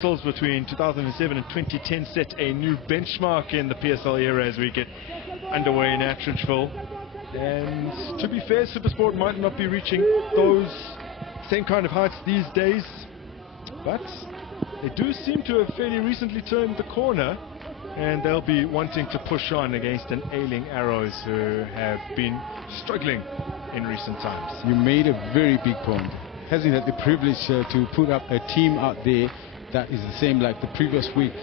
Between 2007 and 2010 set a new benchmark in the PSL era as we get underway in Atteridgeville. And to be fair, Supersport might not be reaching those same kind of heights these days, but they do seem to have fairly recently turned the corner, and they'll be wanting to push on against an ailing Arrows who have been struggling in recent times. You made a very big point. Hasn't had the privilege to put up a team out there that is the same like the previous week.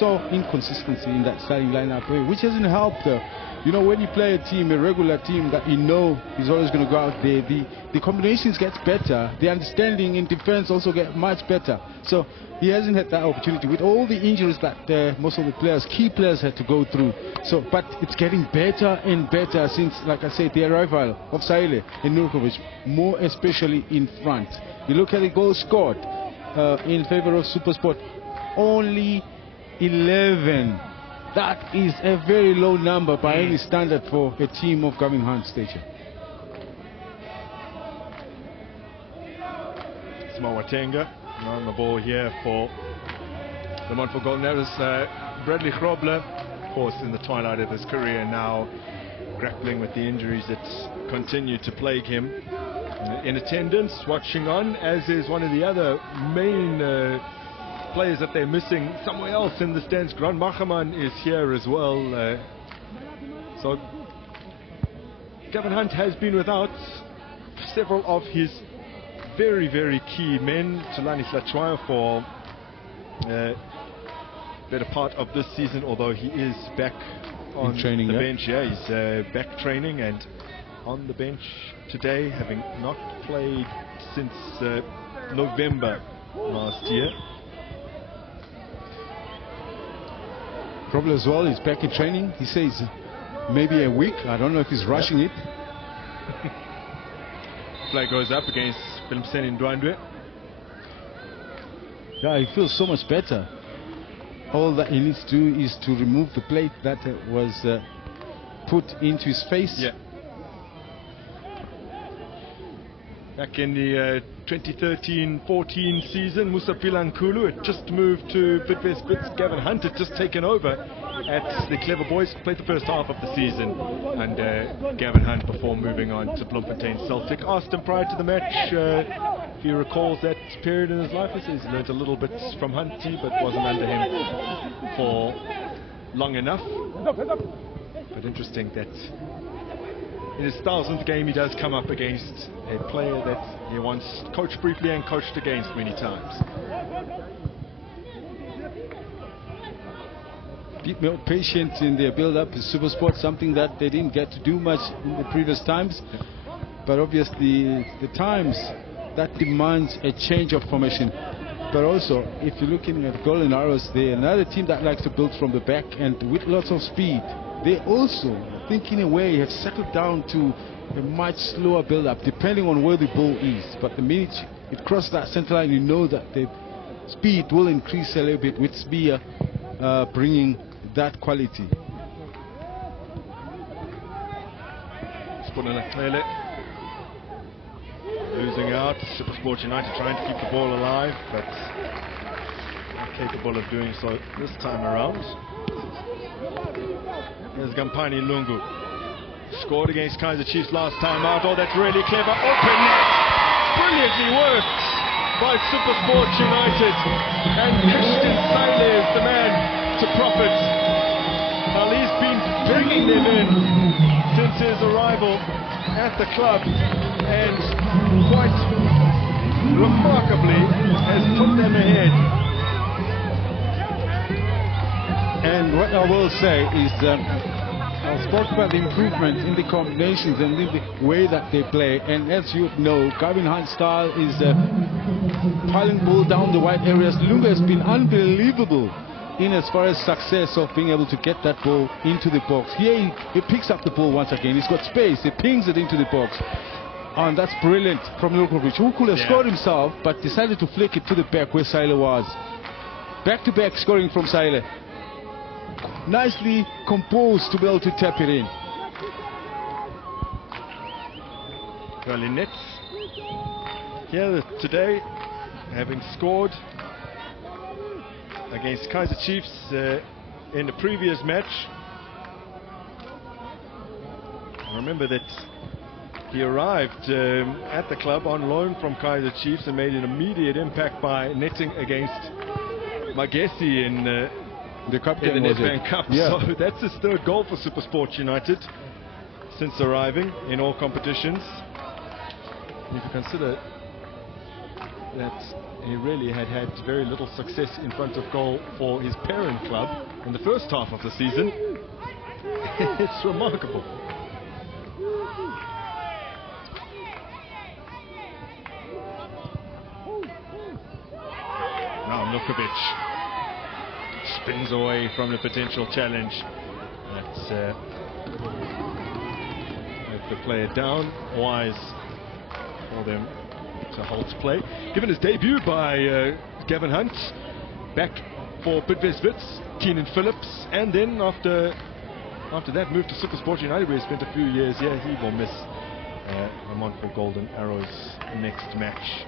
So inconsistency in that starting lineup, which hasn't helped. You know, when you play a team, a regular team that you know is always going to go out there, the combinations get better. The understanding in defense also get much better. So he hasn't had that opportunity with all the injuries that most of the players, key players, had to go through. So, but it's getting better and better since, like I said, the arrival of Saile and Nurkovic, more especially in front. You look at the goals scored in favor of Supersport, only 11. That is a very low number by any standard for a team of Gavin Hunt's stature. Smawatenga on the ball here for Lamontville Golden Arrows. Bradley Grobler, of course, in the twilight of his career, now grappling with the injuries that continue to plague him. In attendance, watching on, as is one of the other main players that they're missing somewhere else in the stands. Grant Machaman is here as well. So Gavin Hunt has been without several of his very, very key men. Tulani Hlatshwayo for better part of this season, although he is back on training, the bench. Yeah, he's back training and on the bench today, having not played since November last year. Probably as well, he's back in training. He says maybe a week. I don't know if he's rushing it. Flag goes up against Philipsen Ndwandwe. Yeah, he feels so much better. All that he needs to do is to remove the plate that was put into his face. Yeah. Back in the 2013-14 season, Musa Pilankulu had just moved to Bidvest Bits. Gavin Hunt had just taken over at the Clever Boys, played the first half of the season, and Gavin Hunt before moving on to Bloemfontein Celtic. Asked him prior to the match if he recalls that period in his life. He says he learned a little bit from Hunty, but wasn't under him for long enough. But interesting that in his 1000th game, he does come up against a player that he once coached briefly and coached against many times. Bit more patient in their build-up is Supersport, something that they didn't get to do much in the previous times. But obviously, the times that demands a change of formation. But also, if you're looking at Golden Arrows, they're another team that likes to build from the back and with lots of speed. They also, I think in a way, have settled down to a much slower build-up, depending on where the ball is. But the minute it crosses that center line, you know that the speed will increase a little bit, with Spear bringing that quality. Losing out. Supersport United trying to keep the ball alive, but not capable of doing so this time around. There's Gampani Lungu. Scored against Kaiser Chiefs last time out. Oh, that's really clever. Open net. Brilliantly worked by Supersport United. And Christian Saile is the man to profit. Well, he's been bringing them in since his arrival at the club, and quite remarkably has put them ahead. And what I will say is I spoke about the improvement in the combinations and in the way that they play. And as you know, Gavin Hunt's style is piling ball down the wide areas. Lunga has been unbelievable in as far as success of being able to get that ball into the box. Here he picks up the ball once again. He's got space. He pings it into the box. And that's brilliant from Nurkovic, who could have scored himself, but decided to flick it to the back where Saile was. Back-to-back scoring from Saile. Nicely composed to be able to tap it in. Nets here today, having scored against Kaizer Chiefs in the previous match. Remember that he arrived at the club on loan from Kaizer Chiefs and made an immediate impact by netting against Magesi in the Nedbank Cup. Yeah. So that's his third goal for Supersport United since arriving in all competitions. And if you consider that he really had very little success in front of goal for his parent club in the first half of the season, it's remarkable. Now Nukovic spins away from the potential challenge. That's the player down. Wise for them to hold play. Given his debut by Gavin Hunt, back for Bidvest Wits, Keenan Phillips, and then after that move to Supersport United, where he spent a few years. Yeah, he will miss Lamontville Golden Arrows next match.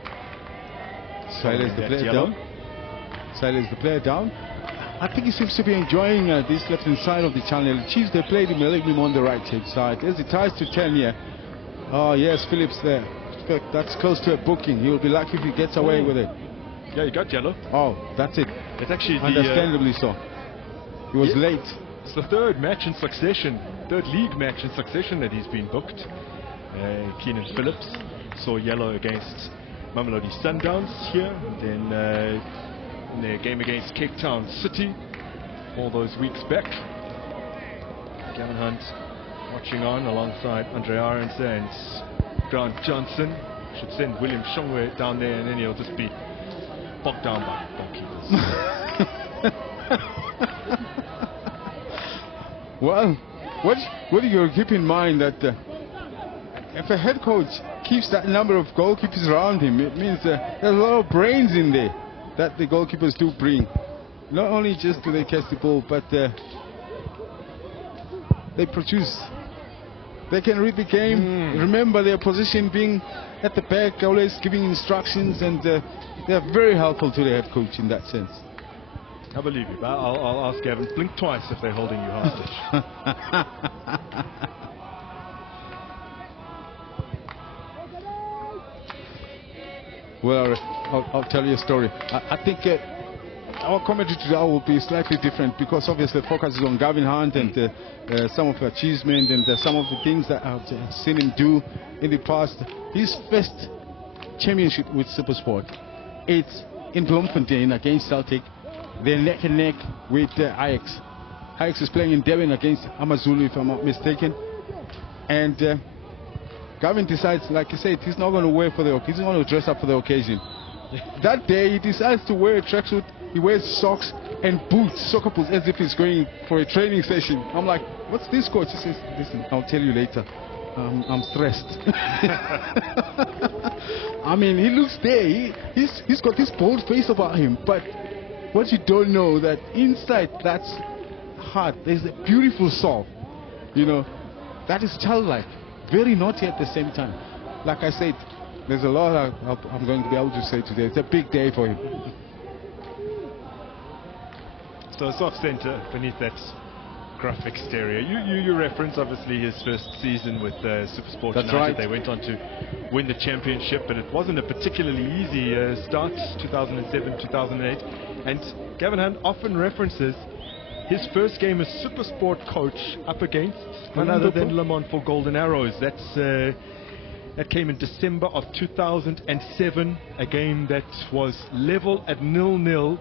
Silas the player down. Silas the player down. I think he seems to be enjoying this left-hand side of the channel. The Chiefs, they played him, letting him on the right-hand side. As it ties to 10 here. Oh, yes, Phillips there. That's close to a booking. He'll be lucky if he gets away with it. Yeah, he got yellow. Oh, that's it. It's actually understandably so. He was late. It's the third match in succession, third league match in succession that he's been booked. Keenan Phillips saw yellow against Mamelodi Sundowns here, and then in their game against Cape Town City all those weeks back. Gavin Hunt watching on alongside Andre Arendse and Grant Johnson. Should send William Shongwe down there, and then he'll just be bogged down by goalkeepers. Well, what do you keep in mind that if a head coach keeps that number of goalkeepers around him, it means there's a lot of brains in there that the goalkeepers do bring. Not only just do they catch the ball, but they produce. They can read the game, remember their position, being at the back, always giving instructions, and they are very helpful to the head coach in that sense. I believe you, but I'll ask Gavin, blink twice if they're holding you hostage. Well, I'll tell you a story. I think our commentary today will be slightly different, because obviously the focus is on Gavin Hunt and some of the achievements and some of the things that I've seen him do in the past. His first championship with Supersport, it's in Bloemfontein against Celtic. They're neck and neck with Ajax. Ajax is playing in Devon against Amazulu, if I'm not mistaken. And Gavin decides, like I said, he's not going to wear for the, he's not going to dress up for the occasion. That day he decides to wear a tracksuit. He wears socks and boots, soccer boots, as if he's going for a training session. I'm like, what's this, coach? He says, listen, I'll tell you later. I'm stressed. I mean, he looks there. He's got this bold face about him. But what you don't know, that inside that's heart, there's a beautiful soul. You know, that is childlike. Very naughty at the same time. Like I said, there's a lot I'm going to be able to say today. It's a big day for him. So soft centre beneath that gruff exterior. You reference obviously his first season with Supersport United. Right. They went on to win the championship, but it wasn't a particularly easy start, 2007, 2008. And Gavin Hunt often references his first game as Supersport coach up against none other than Lamontville Golden Arrows. That came in December of 2007, a game that was level at 0-0.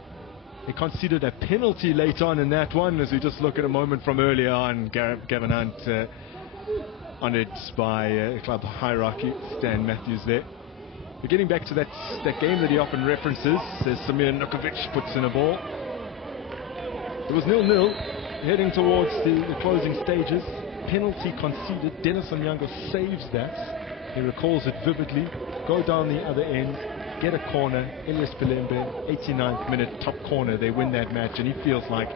They conceded a penalty late on in that one, as we just look at a moment from earlier on. Gavin Hunt on it by club hierarchy, Stan Matthews there. But getting back to that game that he often references, as Samir Nukovic puts in a ball. It was 0-0, heading towards the closing stages. Penalty conceded. Dennis Onyango saves that. He recalls it vividly. Go down the other end, get a corner. Elias Pilembe, 89th minute, top corner. They win that match, and he feels like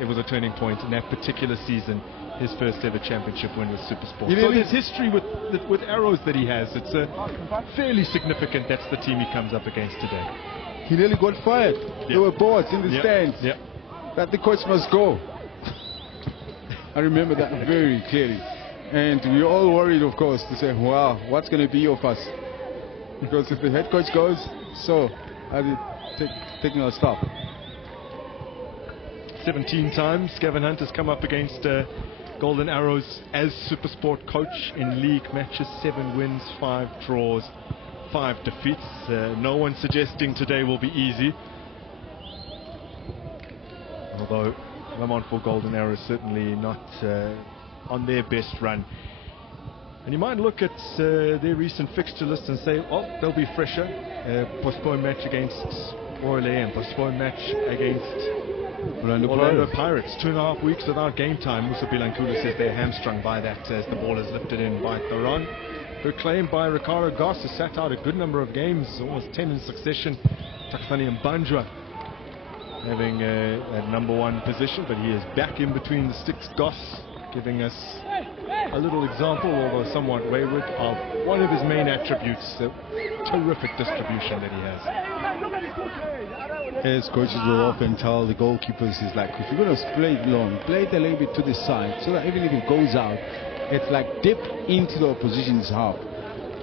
it was a turning point in that particular season. His first ever championship win with Supersport. So there's history with Arrows that he has. It's fairly significant. That's the team he comes up against today. he nearly got fired. There were boards in the stands that the coach must go. I remember that very clearly. And we were all worried, of course, to say, wow, what's going to be of us? Because if the head coach goes, so are they taking our stop? 17 times Gavin Hunt has come up against Golden Arrows as Supersport coach in league matches. 7 wins, 5 draws, 5 defeats. No one suggesting today will be easy. Although Lamontville Golden Arrows certainly not on their best run. And you might look at their recent fixture list and say, oh, they'll be fresher. Postponed match against Royal AM, postponed match against Orlando Pirates. 2.5 weeks without game time. Musa Bilankulu says they're hamstrung by that as the ball is lifted in by Thoron. Proclaimed by Ricardo Goss, who sat out a good number of games, almost 10 in succession. Takasani Mbanjwa having a #1 position, but he is back in between the sticks. Goss giving us a little example, although somewhat wayward, of one of his main attributes, the terrific distribution that he has. As coaches will often tell the goalkeepers, is like, if you're going to play it long, play it a little bit to the side, so that even if it goes out, it's like dip into the opposition's half,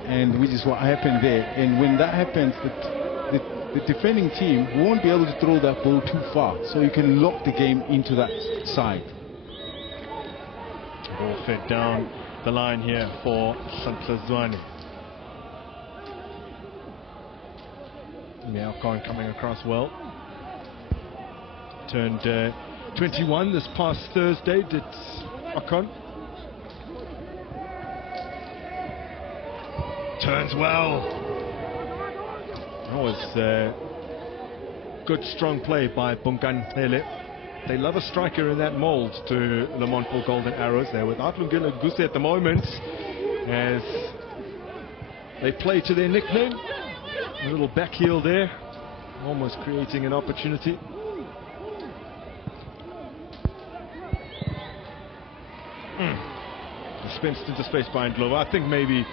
and which is what happened there. And when that happens, the defending team won't be able to throw that ball too far, so you can lock the game into that side. Ball fed down the line here for Santlazwane. Now Khan coming across well. Turned 21 this past Thursday, did Akon. Turns well. That was good strong play by Bunkan Hele. They love a striker in that mould to Lamontville Golden Arrows. They're without Lungile Guse at the moment as they play to their nickname. A little back heel there, almost creating an opportunity. Dispensed into space by Ndlovu. I think maybe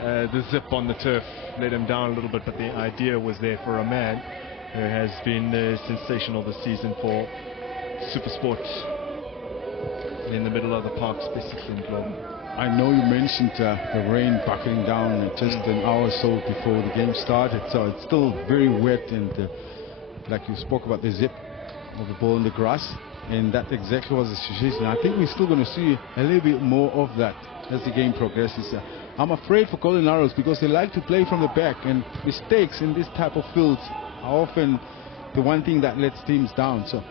the zip on the turf let him down a little bit, but the idea was there for a man who has been sensational this season for Supersport in the middle of the park, specifically in Ndlovu. I know you mentioned the rain buckling down just an hour or so before the game started, so it's still very wet, and like you spoke about the zip of the ball in the grass, and that exactly was the situation. I think we're still going to see a little bit more of that as the game progresses. I'm afraid for Golden Arrows because they like to play from the back, and mistakes in this type of fields are often the one thing that lets teams down. So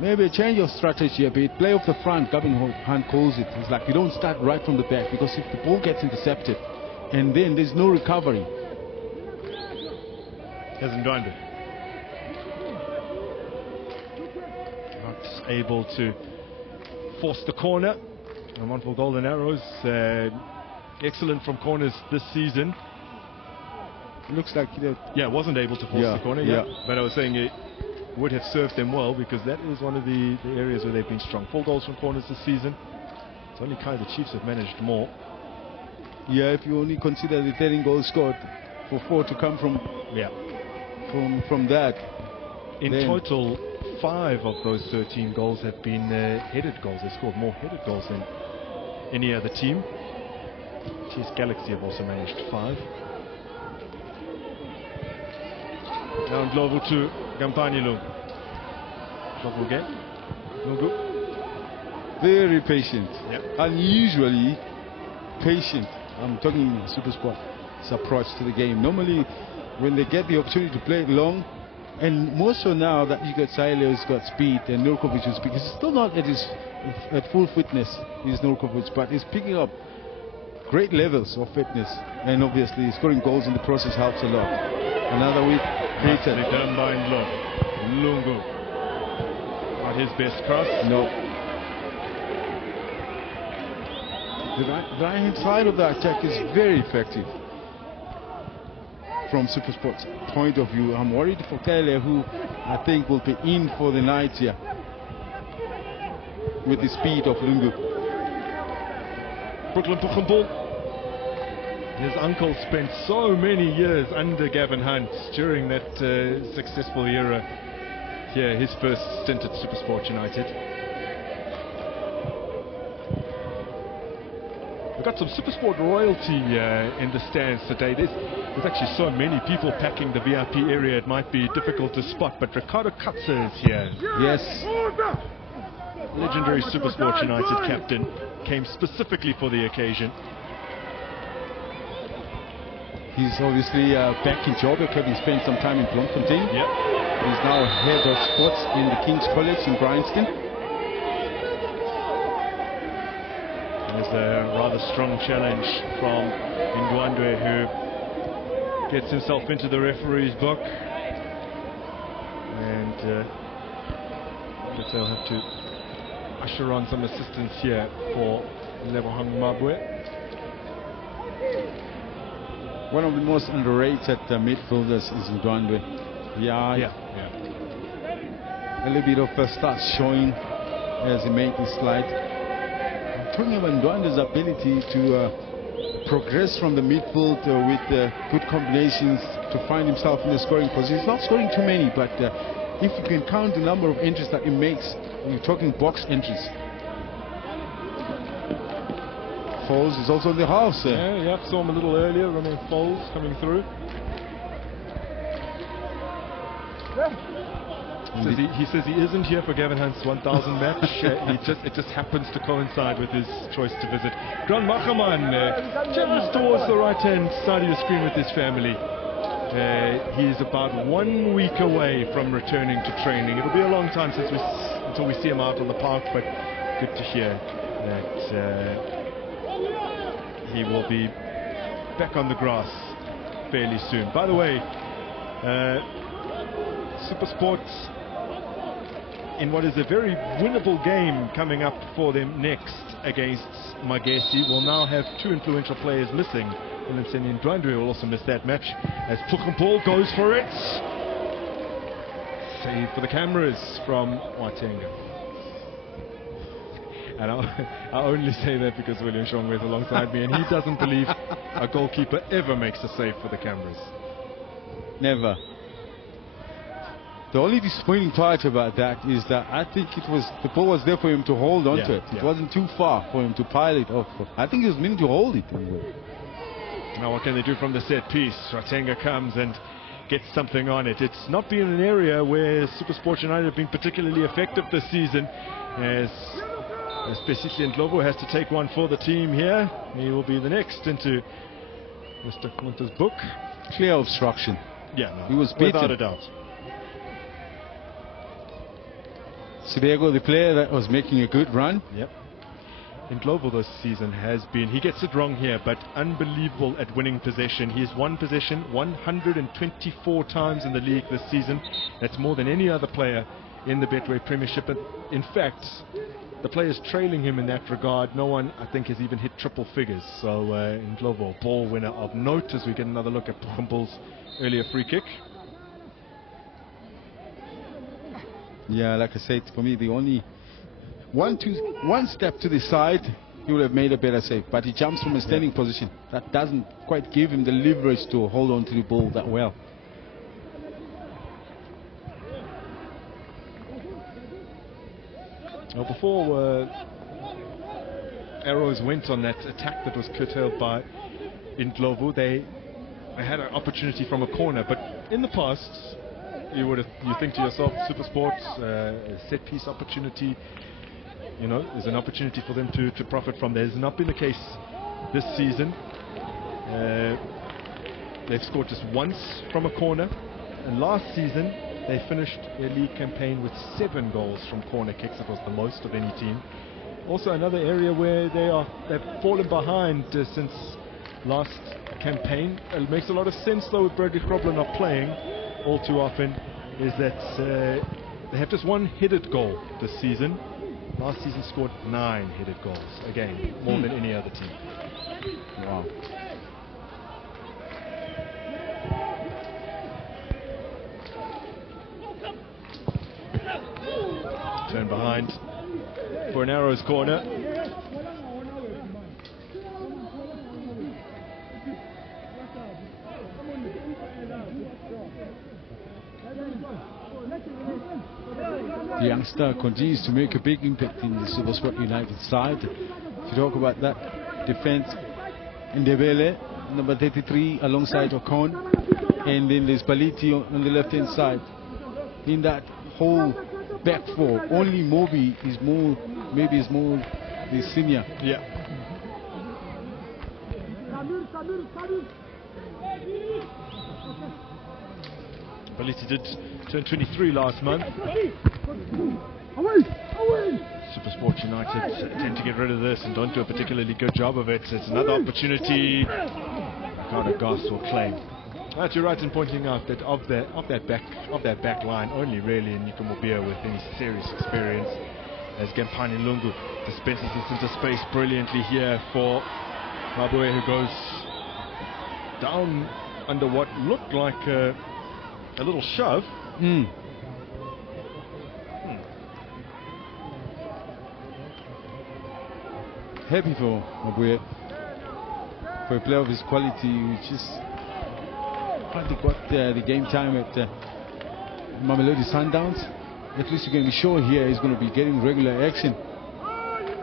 maybe a change of strategy a bit. Play off the front, Gavin Hunt calls it. It's like you don't start right from the back, because if the ball gets intercepted and then there's no recovery. Hasn't joined it. Not able to force the corner. Lamontville Golden Arrows, excellent from corners this season. It looks like wasn't able to force the corner. But I was saying it would have served them well, because that is one of the areas where they've been strong. 4 goals from corners this season. It's only kind of the Chiefs have managed more. Yeah, if you only consider the 13 goals scored, for 4 to come from that. In total, 5 of those 13 goals have been headed goals. They scored more headed goals than any other team. TS Galaxy have also managed 5. Now Ndlovu to Gampanilo. Ndlovu again. Lungu. Very patient. Unusually patient. I'm talking Supersport's approach to the game. Normally, when they get the opportunity to play it long, and more so now that you got Sailor who's got speed and Nurkovic who's speed. He's still not at full fitness, is Nurkovic, but he's picking up great levels of fitness, and obviously scoring goals in the process helps a lot. Another week created. Done by Lungu. Not his best cross. No. The right hand side of the attack is very effective from Supersport's point of view. I'm worried for Tele, who I think will be in for the night here with the speed of Lungu. Brooklyn Puchambul. His uncle spent so many years under Gavin Hunt during that successful era. Here, his first stint at Supersport United. We've got some Supersport royalty in the stands today. There's actually so many people packing the VIP area, it might be difficult to spot, but Ricardo Katzer is here. Yes. Legendary Supersport United captain, came specifically for the occasion. He's obviously back in Joburg, having spent some time in Bloemfontein. Yep. He's now head of sports in the King's College in Bryanston. There's a rather strong challenge from Ndwandwe, who gets himself into the referee's book. And they'll have to usher on some assistance here for Lebohang Mabwe. One of the most underrated midfielders is Ndwandwe. Yeah. A little bit of a start showing as he made this slide. I'm talking about Ndwandwe's ability to progress from the midfield with good combinations to find himself in the scoring position. He's not scoring too many, but if you can count the number of entries that he makes, you're talking box entries. Foles is also in the house. Yeah, saw him a little earlier, Romain Foles coming through. He says he isn't here for Gavin Hunt's 1000 match. It just happens to coincide with his choice to visit. Grant Machaman jumps towards the right-hand side of your screen with his family. He is about 1 week away from returning to training. It'll be a long time until we see him out on the park, but good to hear that he will be back on the grass fairly soon. By the way, Supersport, in what is a very winnable game coming up for them next against Magesi, will now have two influential players missing. Willem Ndwandwe will also miss that match as Pukampol goes for it. Save for the cameras from Watenga. And I only say that because William Shongwe is alongside me, and he doesn't believe a goalkeeper ever makes a save for the cameras. Never. The only disappointing part about that is that I think the ball was there for him to hold on to it. It wasn't too far for him to pile it off. I think he was meant to hold it anyway. Now what can they do from the set piece? Ratenga comes and gets something on it. It's not been an area where Supersport United have been particularly effective this season, as Pesisi Ndlovu has to take one for the team here. He will be the next into Mr. Kunta's book. Clear obstruction. Yeah, no, he was beaten. Without a doubt. Sibego, the player that was making a good run. Yep. Ndlovu this season has been, he gets it wrong here, but unbelievable at winning possession. He has won possession 124 times in the league this season. That's more than any other player in the Betway Premiership. And in fact, the players trailing him in that regard, no one, I think, has even hit triple figures. So Ndlovu, ball winner of note, as we get another look at Pukampol's earlier free kick. Yeah, like I said, for me, the only one step to the side, he would have made a better save. But he jumps from a standing position. That doesn't quite give him the leverage to hold on to the ball that well. Well, before Arrows went on that attack that was curtailed by Ndlovu, they had an opportunity from a corner. But in the past, you think to yourself, Supersport, a set piece opportunity, you know, there's an opportunity for them to profit from. There's not been the case this season. They've scored just once from a corner, and last season they finished their league campaign with 7 goals from corner kicks. It was the most of any team. Also another area where they've fallen behind since last campaign. It makes a lot of sense though with Bradley Grobler not playing all too often, is that they have just one headed goal this season. Last season scored 9 headed goals. Again, more than any other team. Wow. Turn behind for an Arrows corner. The youngster continues to make a big impact in the Supersport United side. If you talk about that defense, Ndebele, number 33, alongside Ocon, and then there's Paliti on the left-hand side. In that whole back four, only Moby is more, maybe is more the senior. Yeah. Paliti did turn 23 last month. Supersport United tend to get rid of this and don't do a particularly good job of it. It's another opportunity. Ricardo Goss will claim. But you're right in pointing out that of that back line, only really Nico Mobia with any serious experience, as Gampani Lungu dispenses this into space brilliantly here for Mabue, who goes down under what looked like a little shove. Happy for Mabue, for a player of his quality, which is finally got the game time at Mamelodi Sundowns. At least you're going to be sure here he's going to be getting regular action,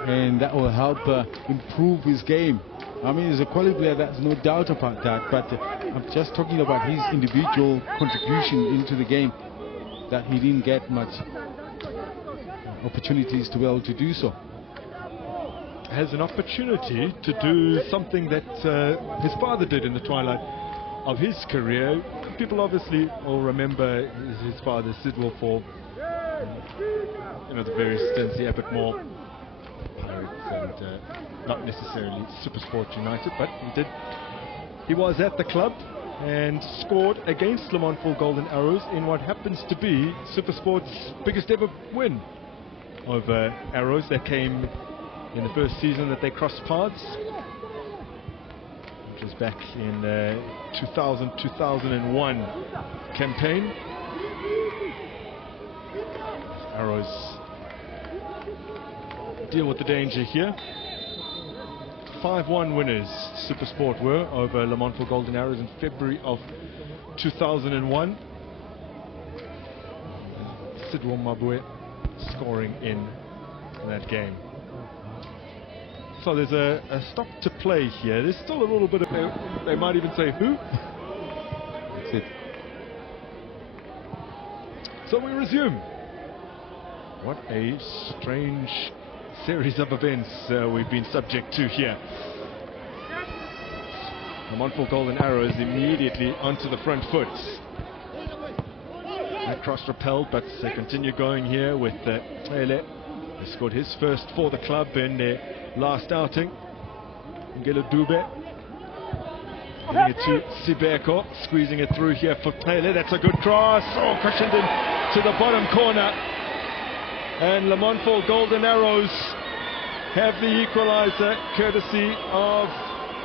and that will help improve his game. I mean, he's a quality player, that's no doubt about that, but I'm just talking about his individual contribution into the game, that he didn't get much opportunities to be able to do so. Has an opportunity to do something that his father did in the twilight of his career. People obviously will remember his father, Sidwell, for the various stints, the Abbott Moore Pirates, and not necessarily Supersport United, but he was at the club and scored against Lamontville Golden Arrows in what happens to be Supersport's biggest ever win over Arrows. That came in the first season that they crossed paths, which was back in 2000-2001 campaign. Arrows deal with the danger here. 5-1 winners Supersport were over Lamontville Golden Arrows in February of 2001. Sidwell Mabue scoring in that game. So there's a stop to play here. There's still a little bit of, they might even say who. That's it. So we resume. What a strange series of events we've been subject to here. Lamontville Golden Arrows immediately onto the front foot. That cross repelled, but they continue going here with Ele. He scored his first for the club in their last outing. Ngelo Dube getting it to Sibeko, squeezing it through here for Taylor. That's a good cross. Oh, cushioned in to the bottom corner. And Lamontville Golden Arrows have the equalizer courtesy of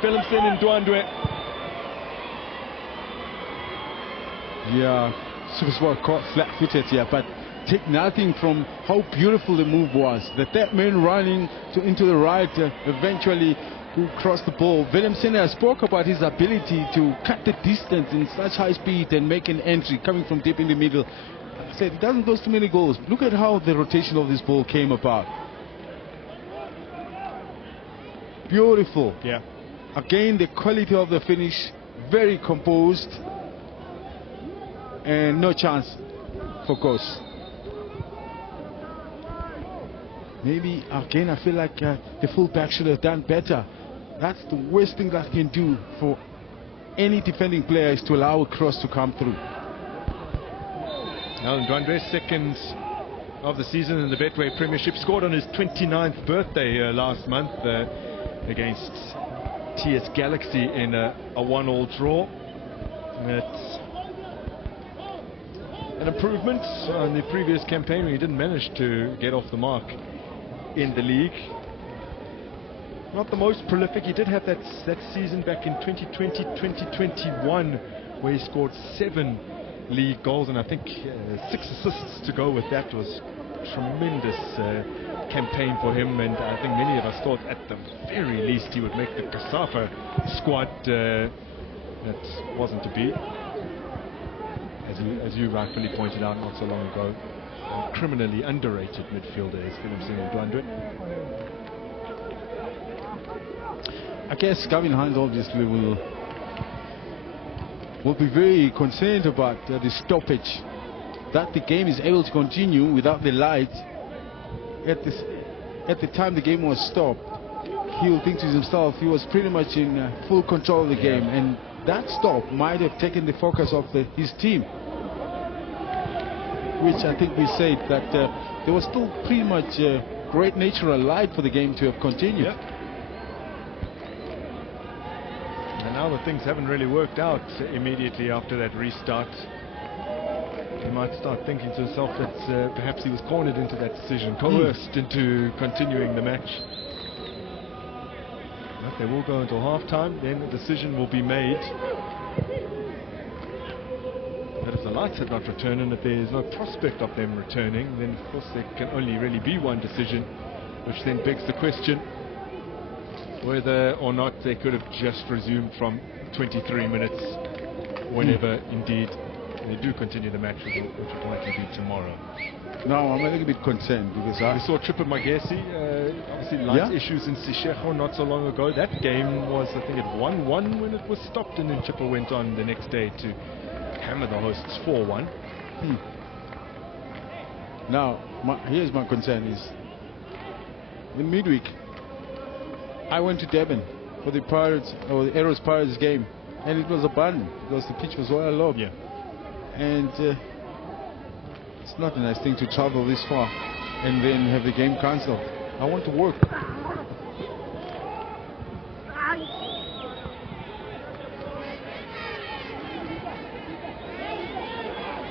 Philipson and Ndwandwe. Yeah, Supersport caught flat-footed here, but take nothing from how beautiful the move was. That man running into the right, eventually to cross the ball. Williamson spoke about his ability to cut the distance in such high speed and make an entry coming from deep in the middle. I said, it doesn't cost too many goals. Look at how the rotation of this ball came about. Beautiful. Yeah. Again, the quality of the finish, very composed, and no chance for goals. Maybe again I feel like the fullback should have done better. That's the worst thing that can do for any defending player, is to allow a cross to come through. Alan Ndwandwe, second of the season in the Betway Premiership, scored on his 29th birthday last month against TS Galaxy in a 1-all draw. That's an improvement on the previous campaign when he didn't manage to get off the mark in the league. Not the most prolific. He did have that season back in 2020-2021 where he scored 7 league goals, and I think 6 assists to go with that. Was tremendous campaign for him, and I think many of us thought at the very least he would make the Kasafa squad. That wasn't to be, as you rightfully pointed out not so long ago. criminally underrated midfielder is Philip Singh Blandwit. I guess Gavin Hines obviously will be very concerned about the stoppage, that the game is able to continue without the light. At the time the game was stopped, he will think to himself he was pretty much in full control of the game, and that stop might have taken the focus of his team, which I think we said that there was still pretty much great natural light for the game to have continued. Yep. And now that things haven't really worked out immediately after that restart, he might start thinking to himself that perhaps he was cornered into that decision, coerced into continuing the match. But they will go until half-time, then a decision will be made. But if the lights had not returned and if there is no prospect of them returning, then of course there can only really be one decision, which then begs the question whether or not they could have just resumed from 23 minutes, whenever indeed they do continue the match, which will likely be tomorrow. No, I'm a little bit concerned because we saw Chipper Magesi, obviously light issues in Sishecho not so long ago. That game was, I think, at 1-1 when it was stopped, and then Chipper went on the next day to hammer the hosts 4-1. Now, here's my concern is, in midweek, I went to Durban for the Pirates, or the Arrows Pirates game, and it was abandoned because the pitch was well low. Yeah. And it's not a nice thing to travel this far and then have the game cancelled. I want to work.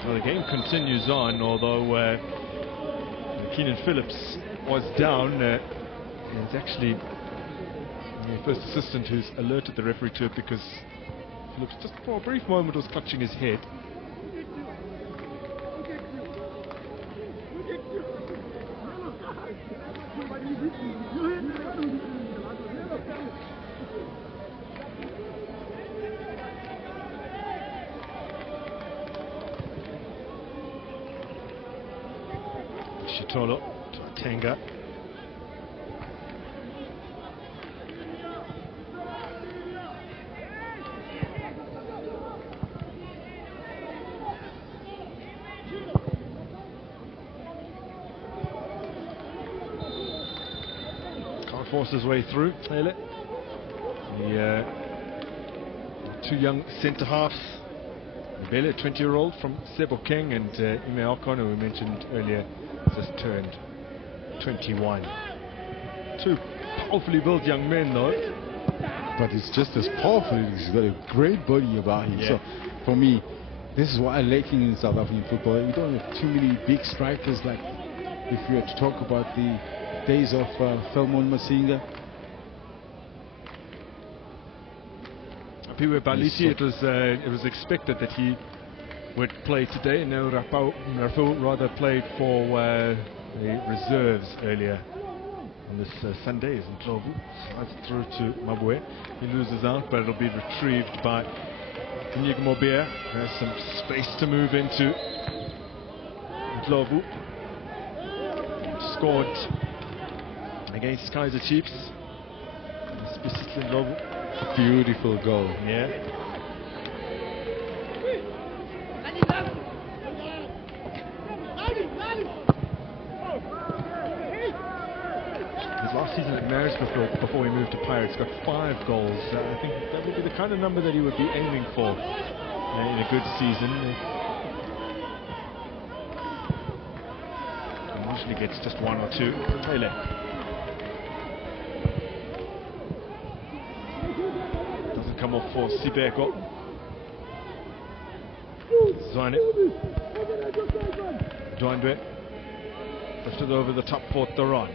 Well, the game continues on, although Keenan Phillips was down. It's actually the first assistant who's alerted the referee to it, because Phillips just for a brief moment was clutching his head. Shitolo to Tenga. Can't force his way through. The two young centre halves, Bele, 20-year-old from Sebokeng, and Ime Alcona, we mentioned earlier, just turned 21. Two powerfully built young men, though. But it's just as powerful. He's got a great body about him. So for me, this is what I'm lacking in South African football. We don't have too many big strikers, like if we were to talk about the days of Felmon Masinga. Piwe Baliti, it was expected that he would play today. Now Rafael rather played for the reserves earlier on this Sunday. Is in Ndlovu, slides through to Mabwe. He loses out, but it'll be retrieved by Nyigmobia. There's some space to move into. Ndlovu scored against Kaizer Chiefs. Ndlovu. Beautiful goal. Yeah. His last season at Maritzburg before he moved to Pirates got 5 goals. I think that would be the kind of number that he would be aiming for in a good season. He usually gets just 1 or 2. Hele. Doesn't come off for Sibeko. Zwane. Dwandwe. Lifted over the top for Thoron.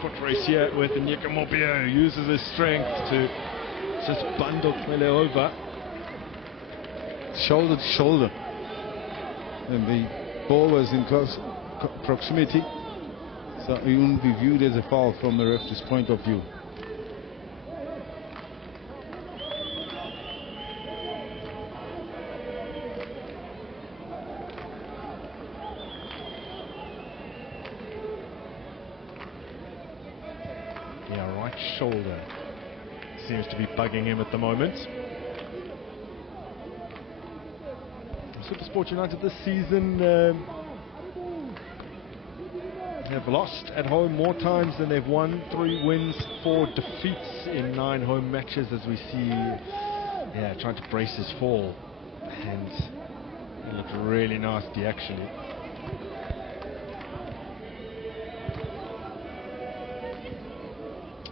Foot race here with Nyikamobia, who uses his strength to just bundle Kwele over. Shoulder to shoulder. And the ball was in close proximity. So it wouldn't be viewed as a foul from the referee's point of view. Yeah, right shoulder seems to be bugging him at the moment. Supersport United this season have lost at home more times than they've won. 3 wins, 4 defeats in 9 home matches, as we see, yeah, trying to brace his fall, and it looked really nasty actually.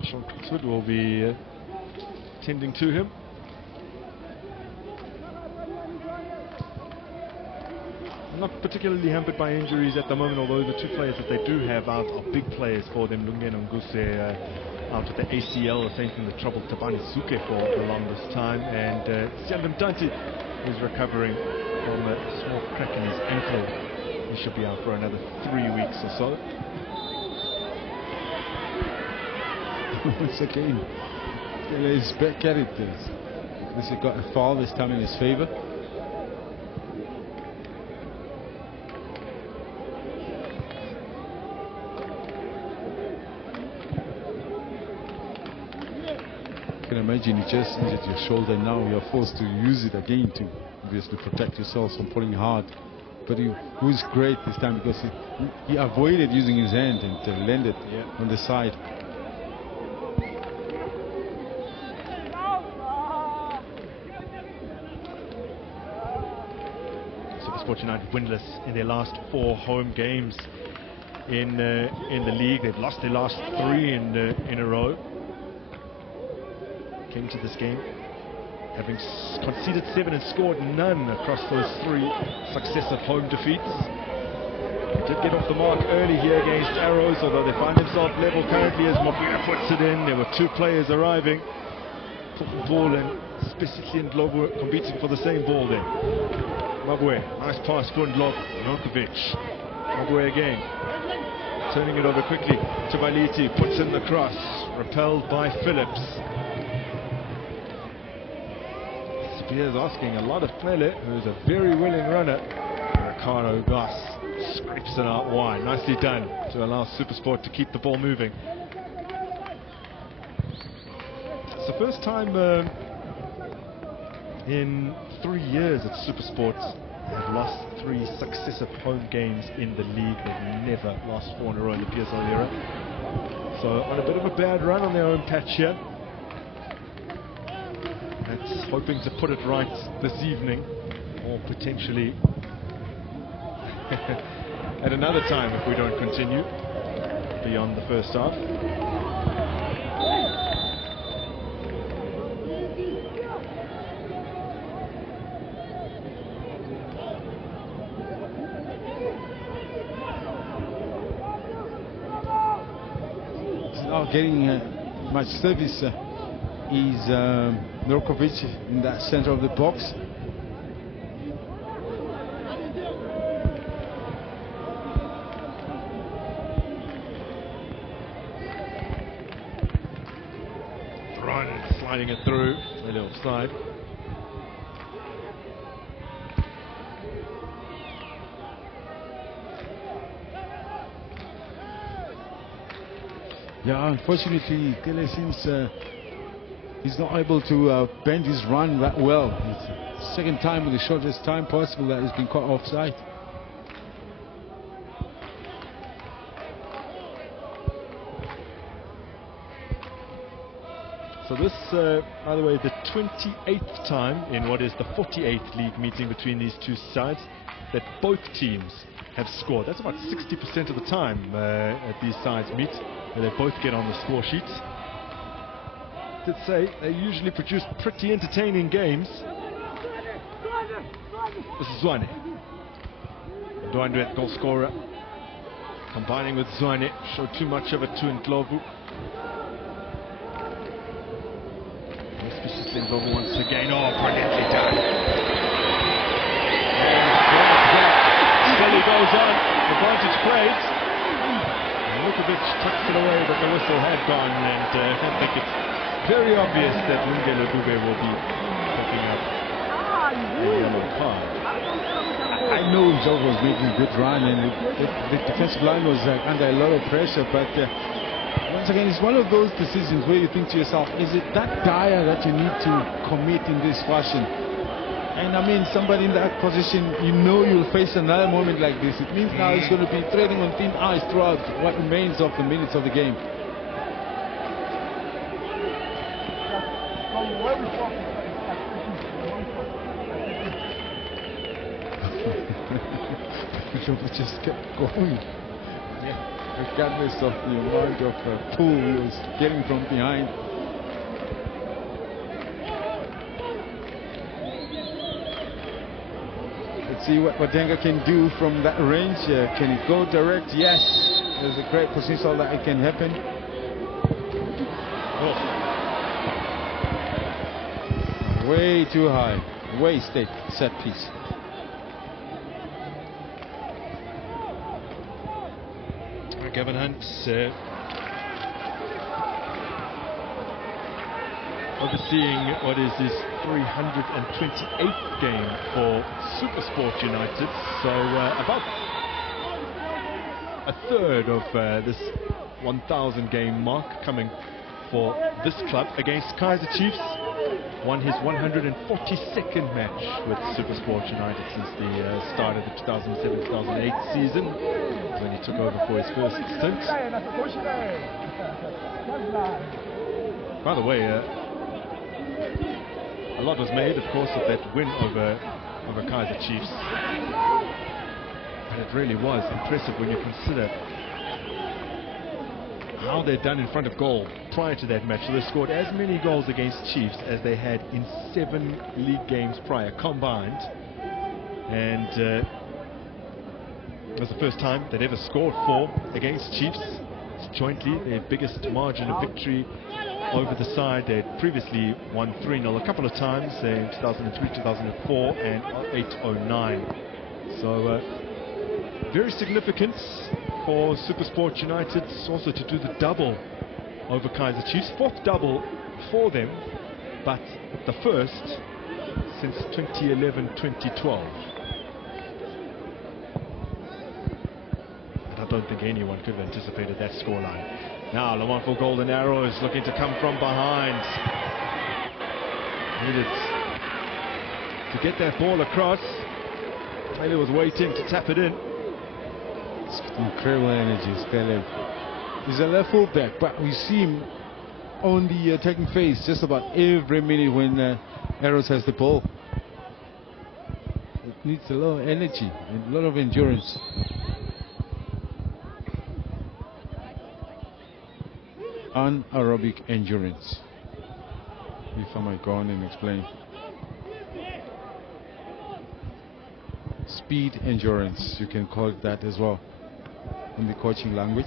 Sean Coxwood will be tending to him. Not particularly hampered by injuries at the moment, although the 2 players that they do have out are big players for them. Lungeno Nguse out with the ACL, the same thing that troubled Tabani Suke for the longest time, and Siandam Tanti is recovering from a small crack in his ankle. He should be out for another 3 weeks or so. Once again, he's back at it. This has got a foul this time in his favour. I can imagine you just injured your shoulder, now you're forced to use it again to obviously protect yourself from pulling hard. But he was great this time because he avoided using his hand and landed on the side. Supersport United winless in their last 4 home games in the league. They've lost their last 3 in a row. Came to this game having conceded 7 and scored none across those 3 successive home defeats. They did get off the mark early here against Arrows, although they find themselves level currently as Mopina puts it in. There were 2 players arriving, ball and Spesici and Ndlovu competing for the same ball there. Mabwe, nice pass for Ndlovu. Nonkovic, Mabwe again, turning it over quickly to Baliti, puts in the cross, repelled by Phillips. Spears asking a lot of Plele, who's a very willing runner. Ricardo Goss scrapes it out wide. Nicely done to allow Supersport to keep the ball moving. It's the first time in 3 years that Supersport have lost 3 successive home games in the league. They've never lost 4 in a row in the PSL era. So on a bit of a bad run on their own patch here. That's hoping to put it right this evening, or potentially at another time if we don't continue beyond the first half. He's not getting much service. Is Nurkovic in that center of the box. Run, sliding it through, a little slide. Yeah, unfortunately, Kele seems he's not able to bend his run that well. It's the second time with the shortest time possible that he's been caught offside. So this, by the way, the 28th time in what is the 48th league meeting between these 2 sides that both teams have scored. That's about 60% of the time that these sides meet, where they both get on the score sheets. Did say they usually produce pretty entertaining games. This is Zwane. Ndwandwe, goal scorer, combining with Zwane, showed too much of it to Ndlovu. Especially Ndlovu once again. Oh, brilliantly done. And still he goes on. Advantage played. Vukovic tucks it away, but the whistle had gone, and I think it's very obvious that Lungelo Dube will be picking up a yellow card. I know Joe was making a good run, and the defensive line was under a lot of pressure, but once again, it's one of those decisions where you think to yourself, is it that dire that you need to commit in this fashion? And I mean, somebody in that position, you know you'll face another moment like this. It means now it's going to be treading on thin ice throughout what remains of the minutes of the game. Just kept going. Regardless of the amount of pull he was getting from behind. Let's see what Wadenga can do from that range. Can it go direct? Yes. There's a great potential that it can happen. Oh. Way too high. Wasted set piece. Gavin Hunt overseeing what is his 328th game for Supersport United, so about a third of this 1,000 game mark coming for this club against Kaizer Chiefs. Won his 142nd match with Supersport United since the start of the 2007-2008 season, when he took over for his first stint. By the way, a lot was made, of course, of that win over Kaizer Chiefs, and it really was impressive when you consider how they'd done in front of goal prior to that match. So they scored as many goals against Chiefs as they had in 7 league games prior combined, and it was the first time they'd ever scored 4 against Chiefs jointly, their biggest margin of victory over the side. They'd previously won 3-0 a couple of times in 2003, 2004 and 08-09. So very significant for Supersport United also to do the double over Kaizer Chiefs. 4th double for them, but the first since 2011-2012. I don't think anyone could have anticipated that scoreline. Now Lamontville Golden Arrows looking to come from behind. Needed to get that ball across. Taylor was waiting to tap it in. Incredible energy, Caleb. He's a left fullback, but we see him on the attacking phase just about every minute when Arrows has the ball. It needs a lot of energy and a lot of endurance. Anaerobic endurance, if I might go on and explain. Speed endurance, you can call it that as well in the coaching language.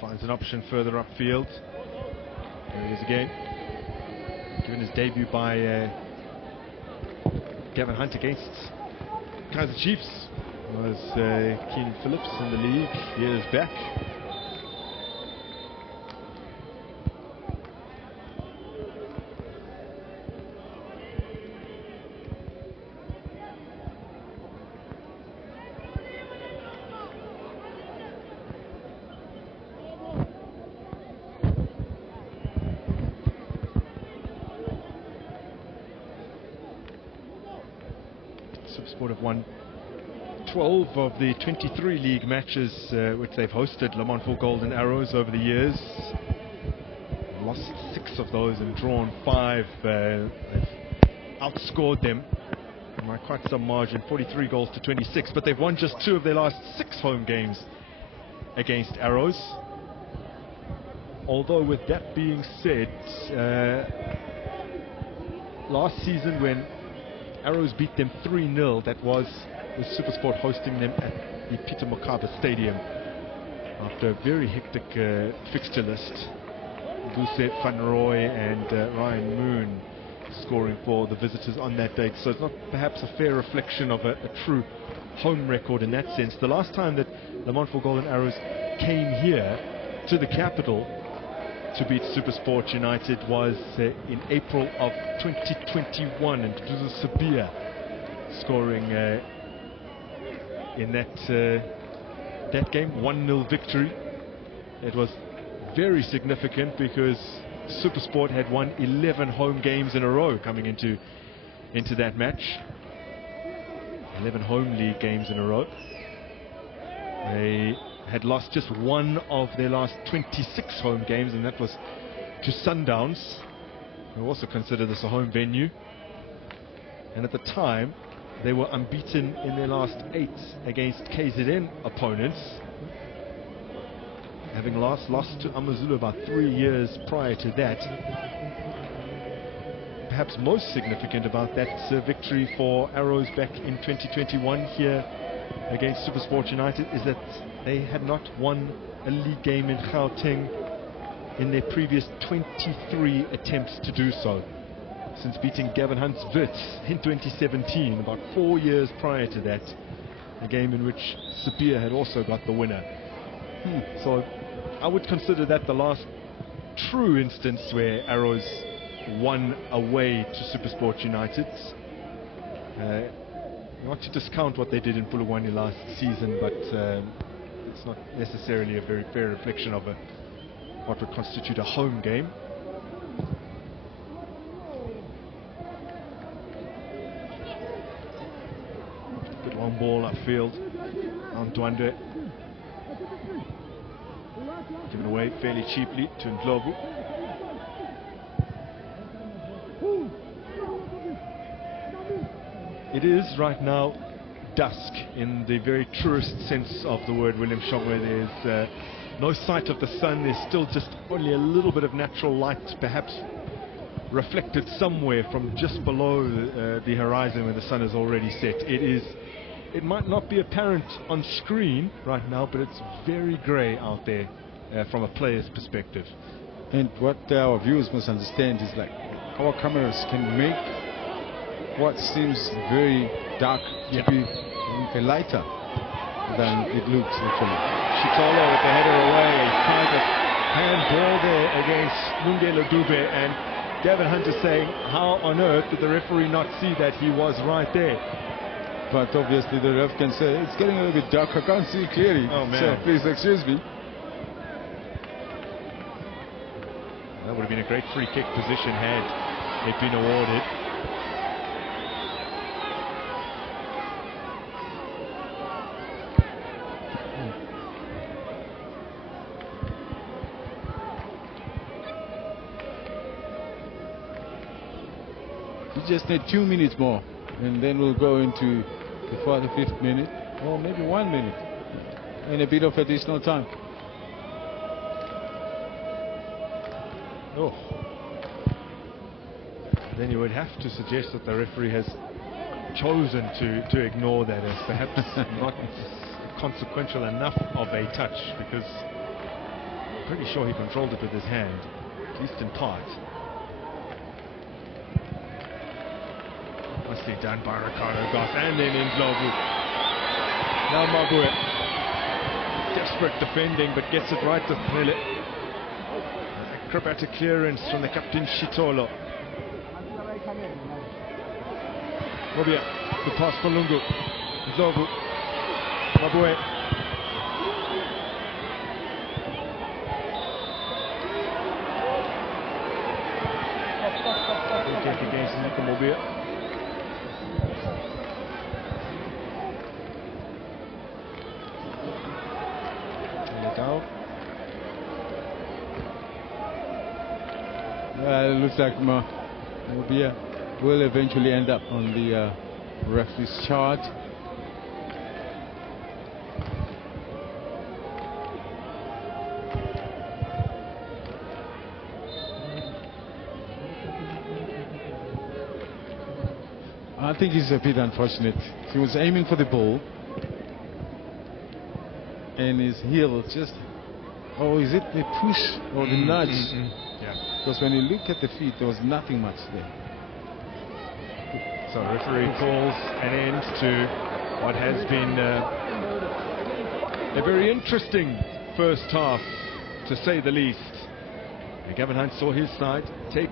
Finds an option further upfield. There he is again. Given his debut by Gavin Hunt against Kaizer Chiefs was Keenan Phillips in the league years back. Supersport have won 12 of the 23 league matches which they've hosted Lamontville Golden Arrows over the years. Lost 6 of those and drawn 5. They've outscored them by quite some margin, 43 goals to 26, but they've won just 2 of their last 6 home games against Arrows. Although with that being said, last season when Arrows beat them 3-0, that was with Supersport hosting them at the Peter Mokaba Stadium after a very hectic fixture list. Duse Van Roy and Ryan Moon scoring for the visitors on that date, so it's not perhaps a fair reflection of a true home record in that sense. The last time that Lamontville Golden Arrows came here to the capital to beat Supersport United was in April of 2021, and Dudu Sabia scoring in that game, 1-0 victory. It was very significant because Supersport had won 11 home games in a row coming into that match. 11 home league games in a row. They had lost just one of their last 26 home games, and that was to Sundowns, who also consider this a home venue. And at the time, they were unbeaten in their last 8 against KZN opponents, having lost to Amazulu about 3 years prior to that. Perhaps most significant about that victory for Arrows back in 2021 here against Supersport United is that they had not won a league game in Gauteng in their previous 23 attempts to do so, since beating Gavin Hunt's Wits in 2017, about 4 years prior to that, a game in which Sabia had also got the winner. So I would consider that the last true instance where Arrows won away to Supersport United. Not to discount what they did in Polokwane last season, but it's not necessarily a very fair reflection of what would constitute a home game. Good long ball upfield. Antwande given away fairly cheaply to Ndlovu. It is right now dusk in the very truest sense of the word, William Shongwe. There's no sight of the sun. There's still just only a little bit of natural light, perhaps reflected somewhere from just below the horizon where the sun is already set. It might not be apparent on screen right now, but it's very grey out there from a player's perspective. And what our viewers must understand is, like, our cameras can make what seems very dark to be lighter than it looks actually. Chitolo with the header away, a kind of handball there against Lungelo Dube, and Gavin Hunter saying, how on earth did the referee not see that he was right there? But obviously the ref can say, it's getting a little bit dark, I can't see clearly, so please excuse me. That would have been a great free kick position had it been awarded. We just need 2 minutes more, and then we'll go into the 45th minute, or maybe 1 minute, and a bit of additional time. Oh. Then you would have to suggest that the referee has chosen to ignore that as perhaps not consequential enough of a touch, because I'm pretty sure he controlled it with his hand, at least in part. Nicely done by Ricardo Goss, and then Ndlovu. Now Mabue, desperate defending, but gets it right to Prile. Acrobatic clearance from the captain Chitolo. Mobia, the pass for Lungu. Ndlovu. Mabue. Kick against Nico Mobia. It looks like Mobia will eventually end up on the referee's chart. I think he's a bit unfortunate. He was aiming for the ball, and his heel just, oh, is it the push or the nudge? Yeah. Because when you look at the feet, there was nothing much there. So referee calls an end to what has been a very interesting first half, to say the least. And Gavin Hunt saw his side take